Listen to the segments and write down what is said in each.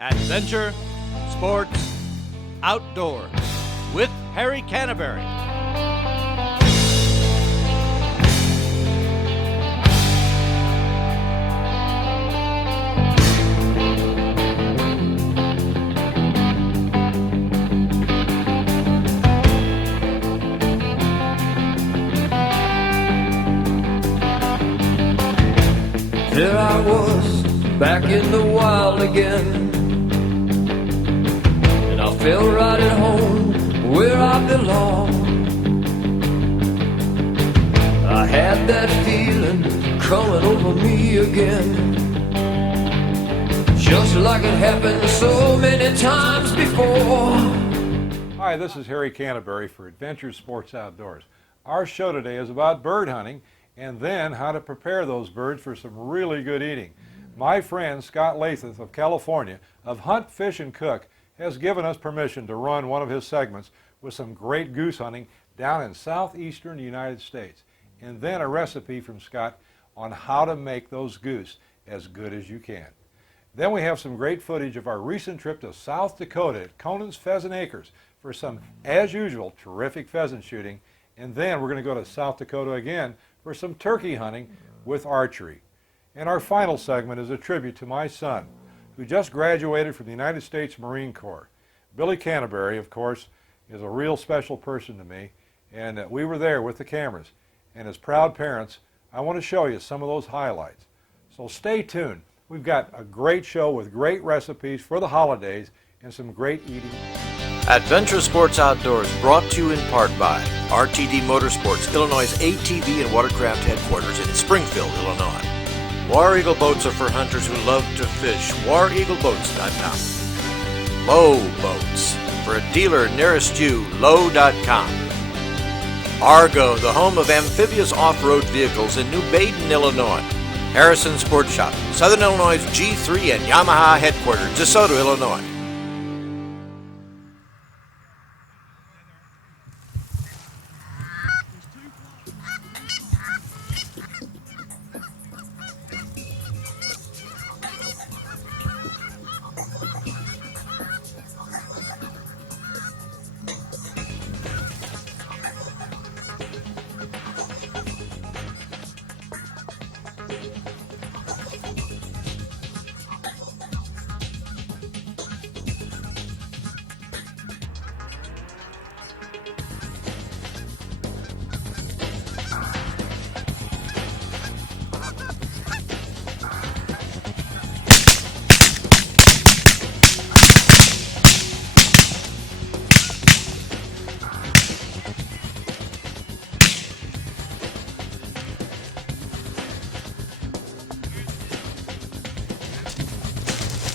Adventure, Sports, Outdoors with Harry Canterbury. There I was, back in the wild again, and I felt right at home where I belong. I had that feeling coming over me again, just like it happened so many times before. Hi, this is Harry Canterbury for Adventure Sports Outdoors. Our show today is about bird hunting and then how to prepare those birds for some really good eating. My friend Scott Lathith of California of Hunt, Fish, and Cook has given us permission to run one of his segments with some great goose hunting down in Southeastern United States, and then a recipe from Scott on how to make those goose as good as you can. Then we have some great footage of our recent trip to South Dakota at Conan's Pheasant Acres for some, as usual, terrific pheasant shooting, and then we're going to go to South Dakota again for some turkey hunting with archery. And our final segment is a tribute to my son, who just graduated from the United States Marine Corps. Billy Canterbury, of course, is a real special person to me, and we were there with the cameras. And as proud parents, I want to show you some of those highlights. So stay tuned. We've got a great show with great recipes for the holidays and some great eating. Adventure Sports Outdoors brought to you in part by RTD Motorsports, Illinois' ATV and watercraft headquarters in Springfield, Illinois. War Eagle boats are for hunters who love to fish. WarEagleBoats.com. Low Boats. For a dealer nearest you, low.com. Argo, the home of amphibious off-road vehicles in New Baden, Illinois. Harrison Sports Shop, Southern Illinois' G3 and Yamaha headquarters, DeSoto, Illinois.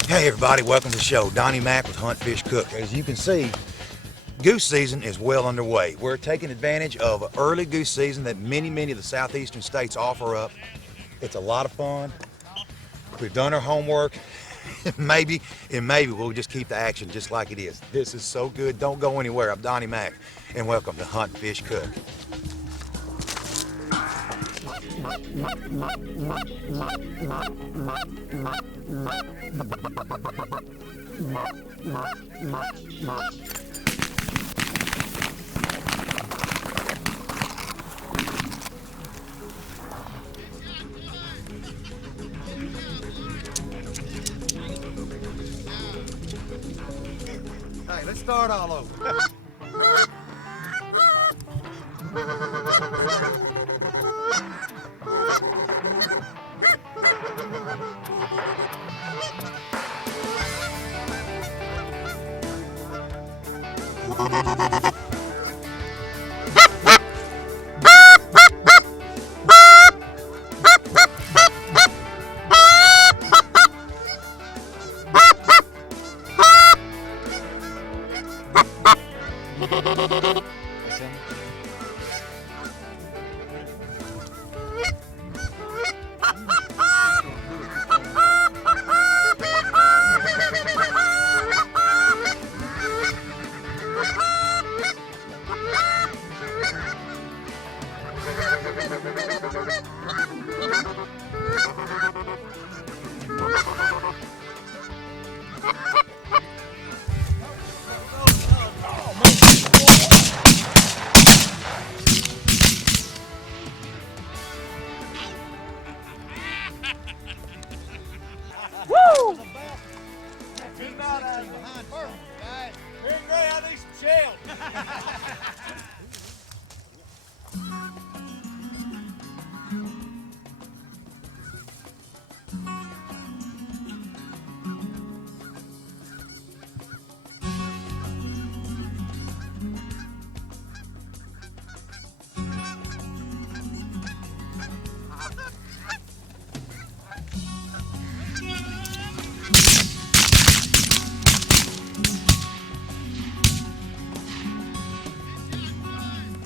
Hey everybody, welcome to the show. Donnie Mack with Hunt, Fish, Cook. As you can see, goose season is well underway. We're taking advantage of early goose season that many of the southeastern states offer up. It's a lot of fun. We've done our homework. maybe we'll just keep the action just like it is. This is so good. Don't go anywhere. I'm Donnie Mack, and welcome to Hunt, Fish, Cook. Hey, let's start all over.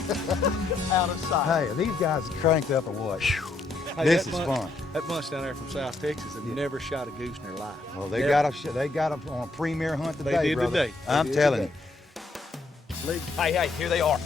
out of sight. Hey, are these guys cranked up or what? Hey, This that is fun. That bunch down there from South Texas have never shot a goose in their life. Well, they Never. got them on a premier hunt today, did brother. today. They I'm did telling today. you. Hey, here they are.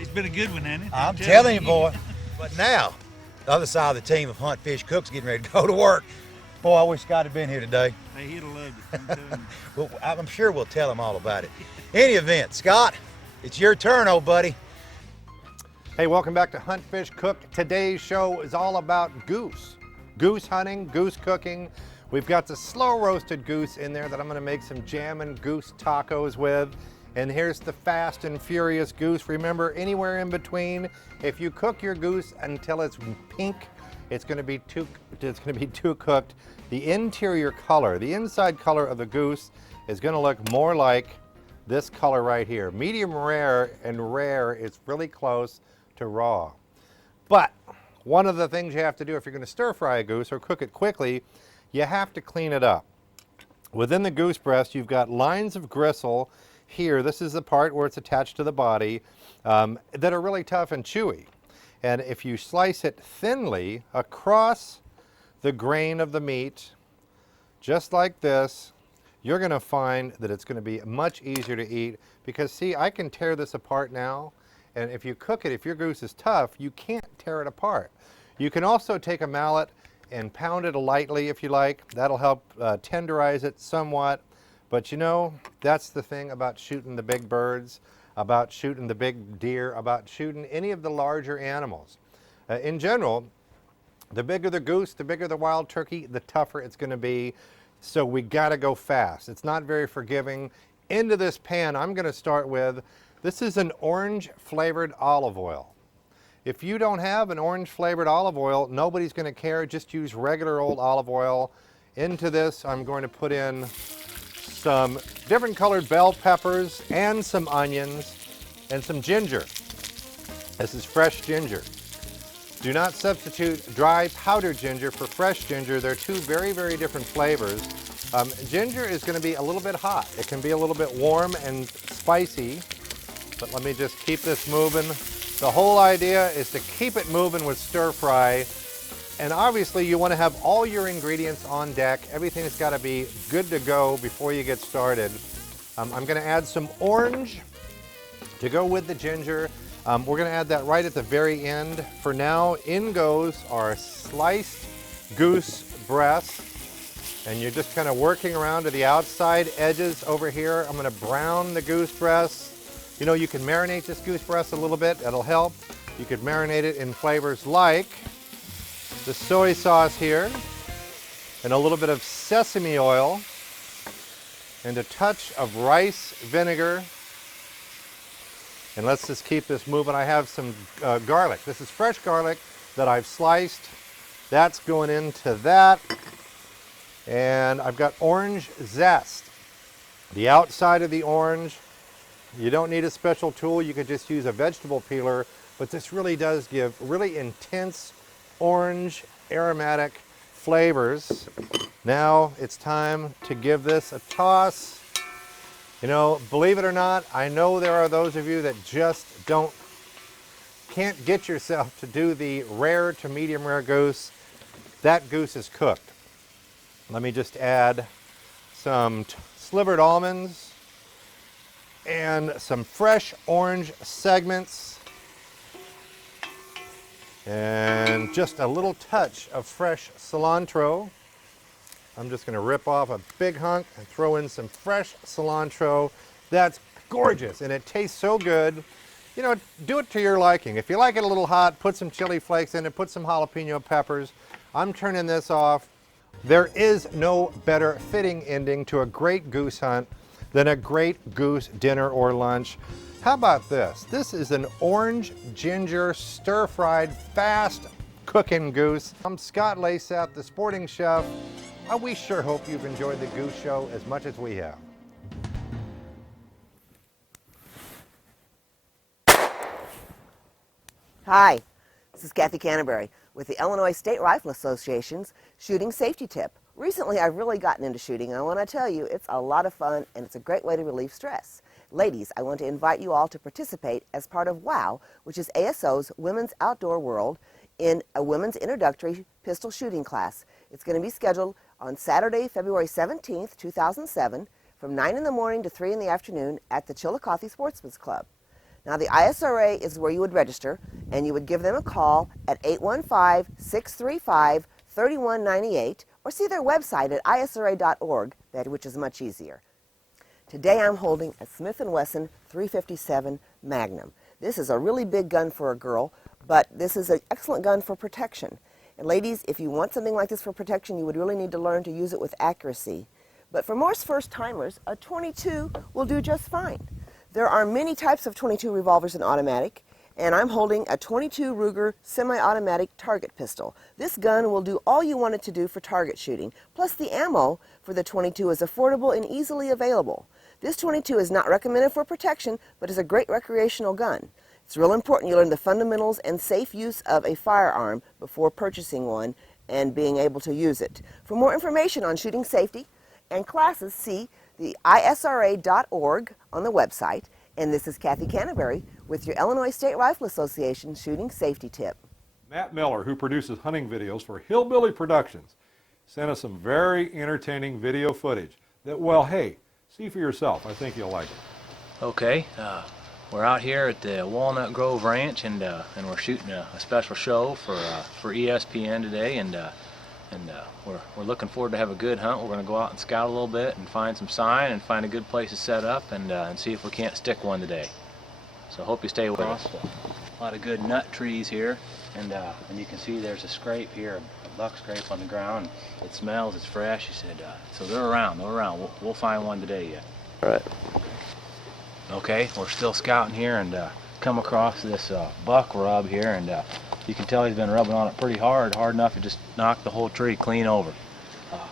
It's been a good one, hasn't it? I'm telling you, boy. But now, the other side of the team of Hunt Fish Cooks getting ready to go to work. Boy, I wish Scott had been here today. Hey, he'd have loved it. I'm telling you. Well, I'm sure we'll tell him all about it. Any event, Scott, it's your turn, old buddy. Hey, welcome back to Hunt, Fish, Cook. Today's show is all about goose. Goose hunting, goose cooking. We've got the slow roasted goose in there that I'm gonna make some jam and goose tacos with. And here's the fast and furious goose. Remember, anywhere in between, if you cook your goose until it's pink, it's gonna be too cooked. The interior color, the inside color of the goose is gonna look more like this color right here. Medium rare, and rare is really close to raw. But one of the things you have to do if you're going to stir fry a goose or cook it quickly, you have to clean it up. Within the goose breast, you've got lines of gristle here. This is the part where it's attached to the body that are really tough and chewy. And if you slice it thinly across the grain of the meat, just like this, you're going to find that it's going to be much easier to eat because, see, I can tear this apart now. And if you cook it, if your goose is tough, you can't tear it apart. You can also take a mallet and pound it lightly if you like. That'll help tenderize it somewhat. But you know, that's the thing about shooting the big birds, about shooting the big deer, about shooting any of the larger animals. In general, the bigger the goose, the bigger the wild turkey, the tougher it's going to be. So we got to go fast. It's not very forgiving. Into this pan, I'm going to start with, this is an orange flavored olive oil. If you don't have an orange flavored olive oil, nobody's going to care. Just use regular old olive oil. Into this, I'm going to put in some different colored bell peppers and some onions and some ginger. This is fresh ginger. Do not substitute dry powdered ginger for fresh ginger. They're two very, very different flavors. Ginger is going to be a little bit hot. It can be a little bit warm and spicy, but let me just keep this moving. The whole idea is to keep it moving with stir fry. And obviously you want to have all your ingredients on deck. Everything's got to be good to go before you get started. I'm going to add some orange to go with the ginger. We're going to add that right at the very end. For now, in goes our sliced goose breast. And you're just kind of working around to the outside edges over here. I'm going to brown the goose breast. You know, you can marinate this goose breast a little bit. That'll help. You could marinate it in flavors like the soy sauce here, and a little bit of sesame oil, and a touch of rice vinegar. And let's just keep this moving. I have some garlic. This is fresh garlic that I've sliced. That's going into that. And I've got orange zest. The outside of the orange, you don't need a special tool. You could just use a vegetable peeler, but this really does give really intense orange aromatic flavors. Now it's time to give this a toss. You know, believe it or not, I know there are those of you that just can't get yourself to do the rare to medium rare goose. That goose is cooked. Let me just add some slivered almonds and some fresh orange segments and just a little touch of fresh cilantro. I'm just going to rip off a big hunk and throw in some fresh cilantro. That's gorgeous and it tastes so good. You know, do it to your liking. If you like it a little hot, put some chili flakes in it, put some jalapeno peppers. I'm turning this off. There is no better fitting ending to a great goose hunt than a great goose dinner or lunch. How about this? This is an orange ginger stir-fried fast cooking goose. I'm Scott Laceth, the sporting chef. We sure hope you've enjoyed the Goose Show as much as we have. Hi, this is Kathy Canterbury with the Illinois State Rifle Association's Shooting Safety Tip. Recently, I've really gotten into shooting, and I want to tell you, it's a lot of fun, and it's a great way to relieve stress. Ladies, I want to invite you all to participate as part of WOW, which is ASO's Women's Outdoor World, in a women's introductory pistol shooting class. It's going to be scheduled on Saturday, February 17th, 2007, from 9 in the morning to 3 in the afternoon at the Chillicothe Sportsman's Club. Now, the ISRA is where you would register, and you would give them a call at 815-635-3198, or see their website at isra.org, which is much easier. Today I'm holding a Smith & Wesson 357 Magnum. This is a really big gun for a girl, but this is an excellent gun for protection. And ladies, if you want something like this for protection, you would really need to learn to use it with accuracy. But for most first-timers, a .22 will do just fine. There are many types of .22 revolvers in automatic, and I'm holding a .22 Ruger semi-automatic target pistol. This gun will do all you want it to do for target shooting, plus the ammo for the .22 is affordable and easily available. This .22 is not recommended for protection, but is a great recreational gun. It's real important you learn the fundamentals and safe use of a firearm before purchasing one and being able to use it. For more information on shooting safety and classes, see the isra.org on the website. And this is Kathy Canterbury with your Illinois State Rifle Association Shooting Safety Tip. Matt Miller, who produces hunting videos for Hillbilly Productions, sent us some very entertaining video footage that, well, hey, see for yourself. I think you'll like it. Okay, we're out here at the Walnut Grove Ranch, and we're shooting a special show for ESPN today, and we're looking forward to have a good hunt. We're going to go out and scout a little bit and find some sign and find a good place to set up and see if we can't stick one today. So hope you stay with us. A lot of good nut trees here, and you can see there's a scrape here, a buck scrape on the ground. It smells, it's fresh. He said, so they're around. We'll find one today yet. All right. Okay, we're still scouting here and come across this buck rub here, and you can tell he's been rubbing on it pretty hard enough to just knock the whole tree clean over.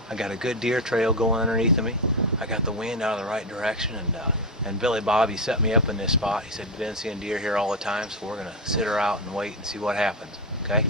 I got a good deer trail going underneath of me. I got the wind out of the right direction, and Billy Bob, he set me up in this spot. He said, been seeing deer here all the time, so we're gonna sit her out and wait and see what happens, okay?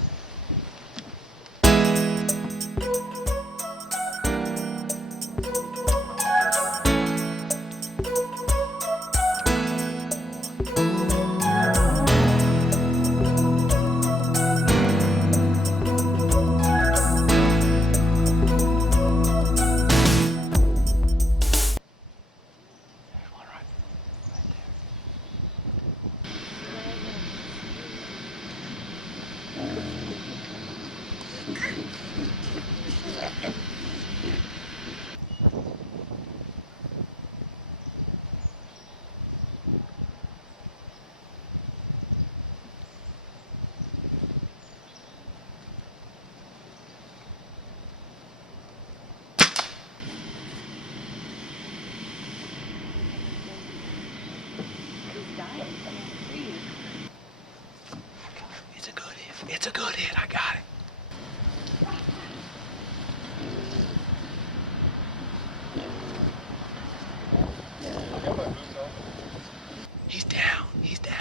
It's a good hit, I got it. He's down, he's down.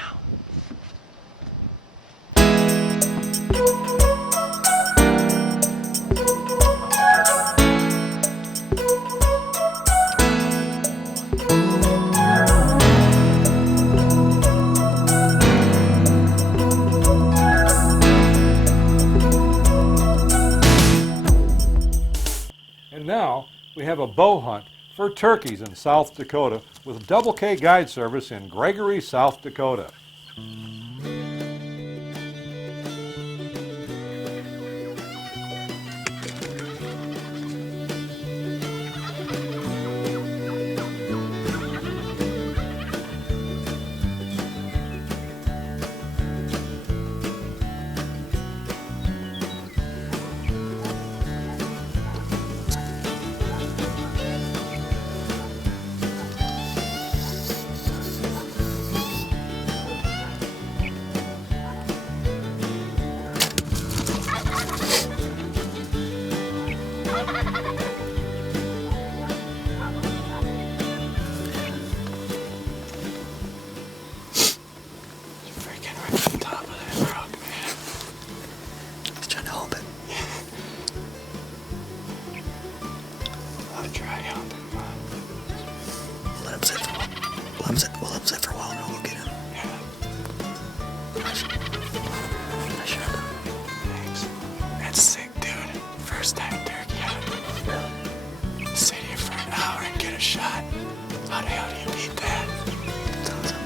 Now we have a bow hunt for turkeys in South Dakota with Double K Guide Service in Gregory, South Dakota. We'll let him sit for a while and we'll get him. Thanks. That's sick, dude. First time turkey hunting. Sit here for an hour and get a shot. How the hell do you beat that? It's awesome.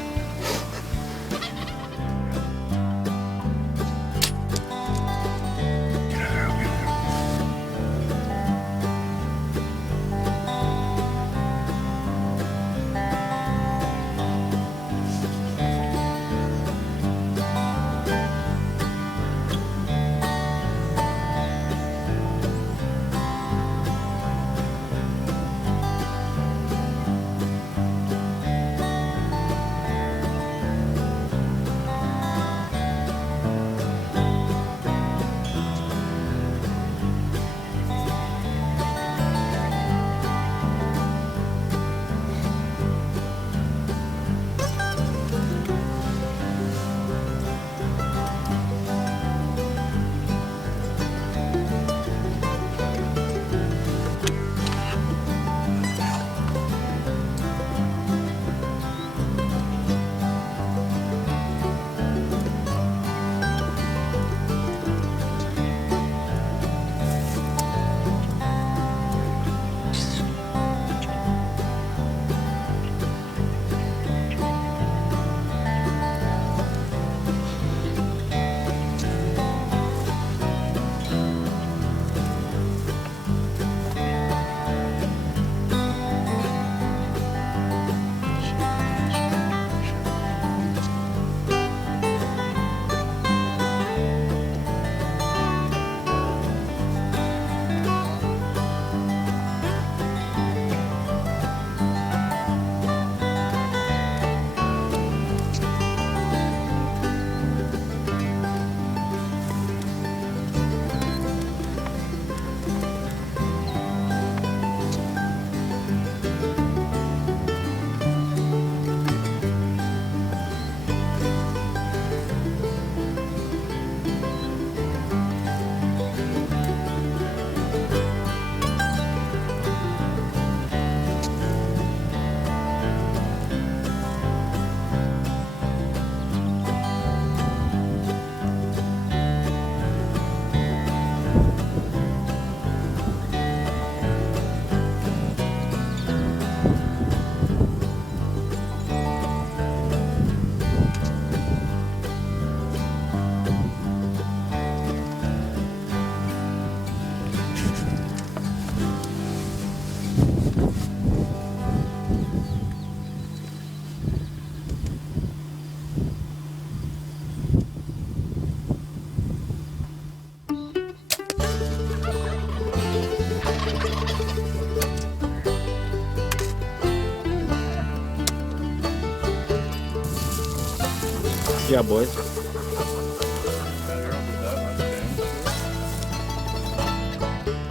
Yeah, boys.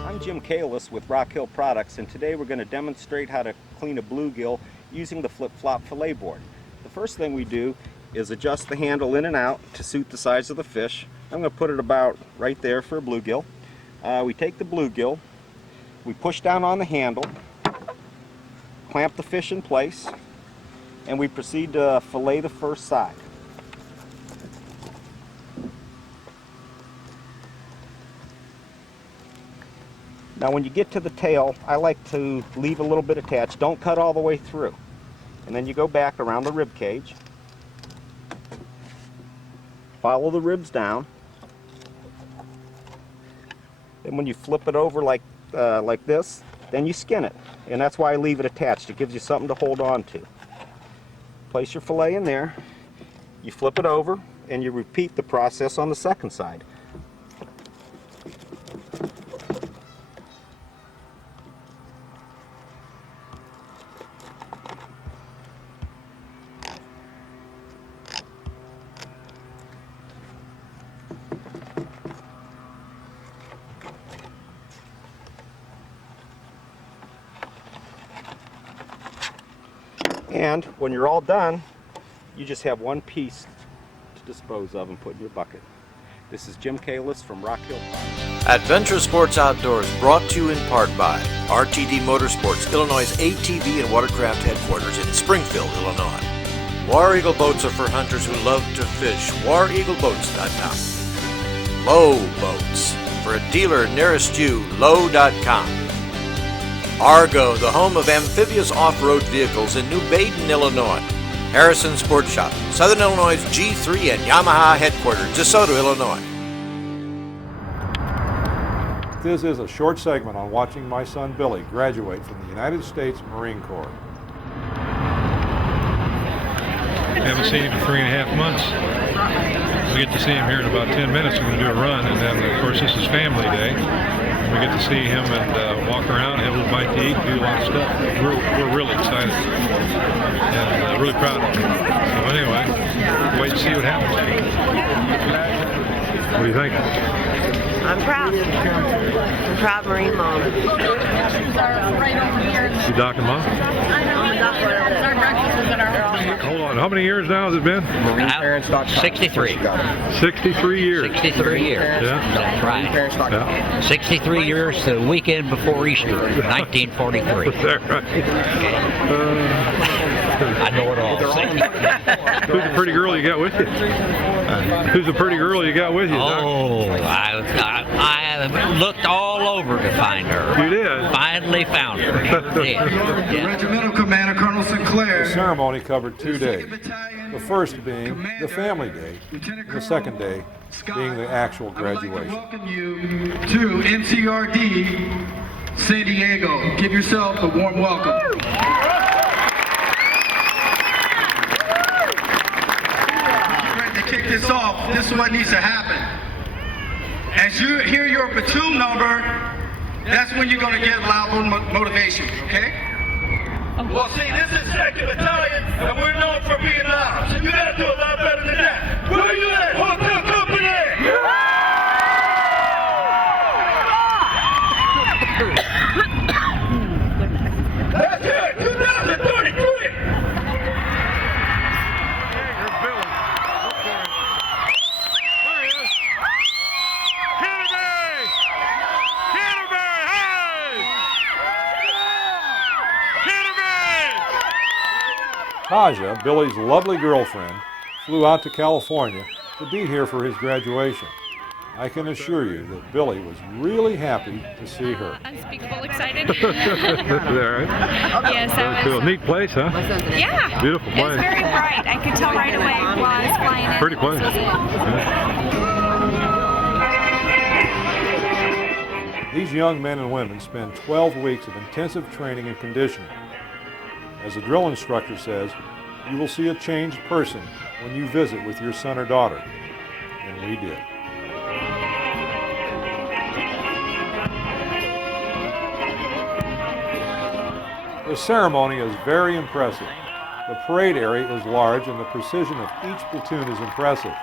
I'm Jim Kalis with Rock Hill Products, and today we're going to demonstrate how to clean a bluegill using the flip-flop fillet board. The first thing we do is adjust the handle in and out to suit the size of the fish. I'm going to put it about right there for a bluegill. We take the bluegill, we push down on the handle, clamp the fish in place, and we proceed to fillet the first side. Now when you get to the tail, I like to leave a little bit attached. Don't cut all the way through. And then you go back around the rib cage. Follow the ribs down. Then when you flip it over like this, then you skin it. And that's why I leave it attached. It gives you something to hold on to. Place your fillet in there. You flip it over and you repeat the process on the second side. And when you're all done, you just have one piece to dispose of and put in your bucket. This is Jim Kalis from Rock Hill Products. Adventure Sports Outdoors brought to you in part by RTD Motorsports, Illinois' ATV and watercraft headquarters in Springfield, Illinois. War Eagle boats are for hunters who love to fish. WarEagleBoats.com. Low Boats. For a dealer nearest you, low.com. Argo, the home of amphibious off-road vehicles in New Baden, Illinois. Harrison Sports Shop, Southern Illinois' G3 and Yamaha headquarters, DeSoto, Illinois. This is a short segment on watching my son Billy graduate from the United States Marine Corps. Haven't seen him in 3.5 months. We get to see him here in about 10 minutes. We're going to do a run, and then of course this is family day. We get to see him and walk around, have a little bite to eat, do a lot of stuff. We're really excited and really proud of him. So anyway, wait to see what happens. What do you think? I'm proud. I'm proud Marine mom. You docking mom? Hold on, how many years now has it been? 63. 63 years. 63 years. Yeah. That's right. Yeah. 63 years the weekend before Easter, 1943. Is that right? I know it all. Who's the pretty girl you got with you? Who's the pretty girl you got with you? Oh, I looked all over to find her. You did? Finally found her. Yeah. Regimental Commander Colonel Sinclair. The ceremony covered 2 days. The first being the family day, and the second day being the actual graduation. Welcome you to NCRD San Diego. Give yourself a warm welcome. To kick this off, this is what needs to happen. As you hear your platoon number, that's when you're going to get loud motivation, okay? Well, see, this is 2nd Battalion, and we're known for being loud, so you got to do a lot better than that. Where are you at, Hotel Company? That's it, 2033! Taja, Billy's lovely girlfriend, flew out to California to be here for his graduation. I can assure you that Billy was really happy to see her. Unspeakable excited. There, right? Yes, I was. Cool. Neat place, huh? Yeah. Beautiful place. It was very bright. I could tell right away while I was flying in. Pretty place. These young men and women spend 12 weeks of intensive training and conditioning. As the drill instructor says, you will see a changed person when you visit with your son or daughter. And we did. The ceremony is very impressive. The parade area is large and the precision of each platoon is impressive.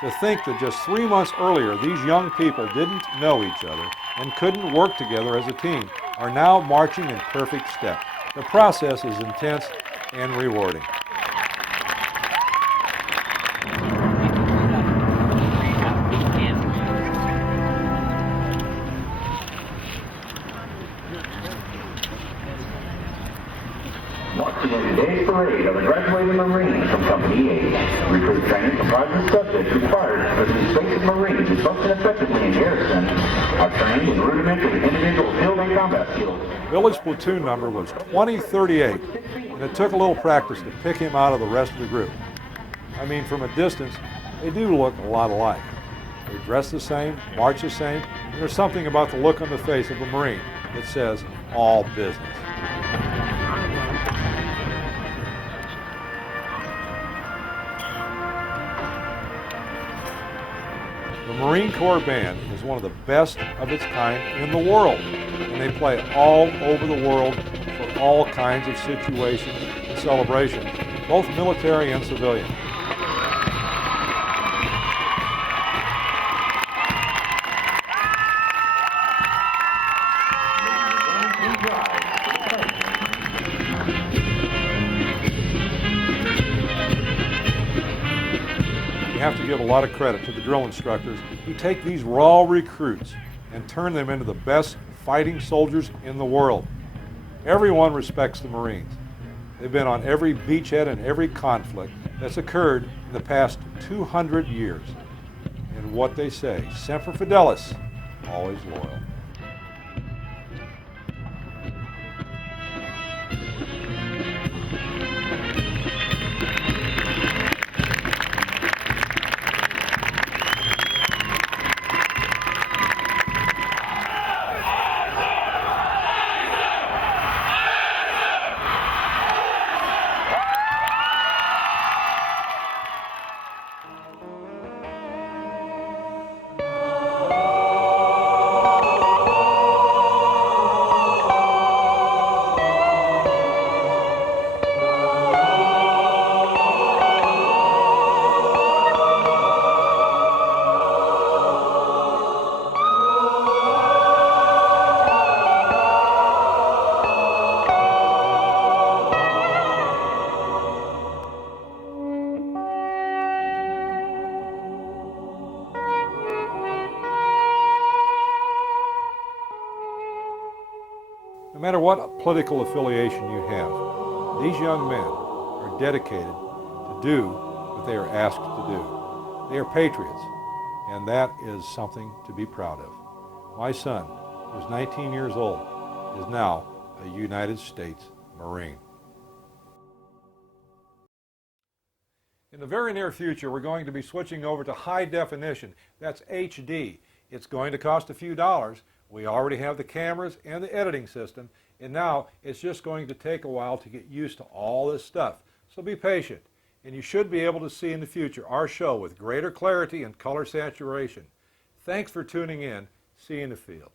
To think that just 3 months earlier these young people didn't know each other and couldn't work together as a team are now marching in perfect step. The process is intense and rewarding. Marching in today's parade of the graduating Marines from Company A. Recruit training comprises subjects required for the basic Marines who function effectively in garrison are trained in rudimentary individual field and combat skills. Billy's platoon number was 2038, and it took a little practice to pick him out of the rest of the group. I mean, from a distance, they do look a lot alike. They dress the same, march the same, and there's something about the look on the face of a Marine that says, all business. The Marine Corps Band is one of the best of its kind in the world, and they play all over the world for all kinds of situations and celebrations, both military and civilian. You have to give a lot of credit to the drill instructors who take these raw recruits and turn them into the best fighting soldiers in the world. Everyone respects the Marines. They've been on every beachhead and every conflict that's occurred in the past 200 years. And what they say, Semper Fidelis, always loyal. No matter what political affiliation you have, these young men are dedicated to do what they are asked to do. They are patriots, and that is something to be proud of. My son, who's 19 years old, is now a United States Marine. In the very near future, we're going to be switching over to high definition. That's HD. It's going to cost a few dollars. We already have the cameras and the editing system, and now it's just going to take a while to get used to all this stuff. So be patient, and you should be able to see in the future our show with greater clarity and color saturation. Thanks for tuning in. See you in the field.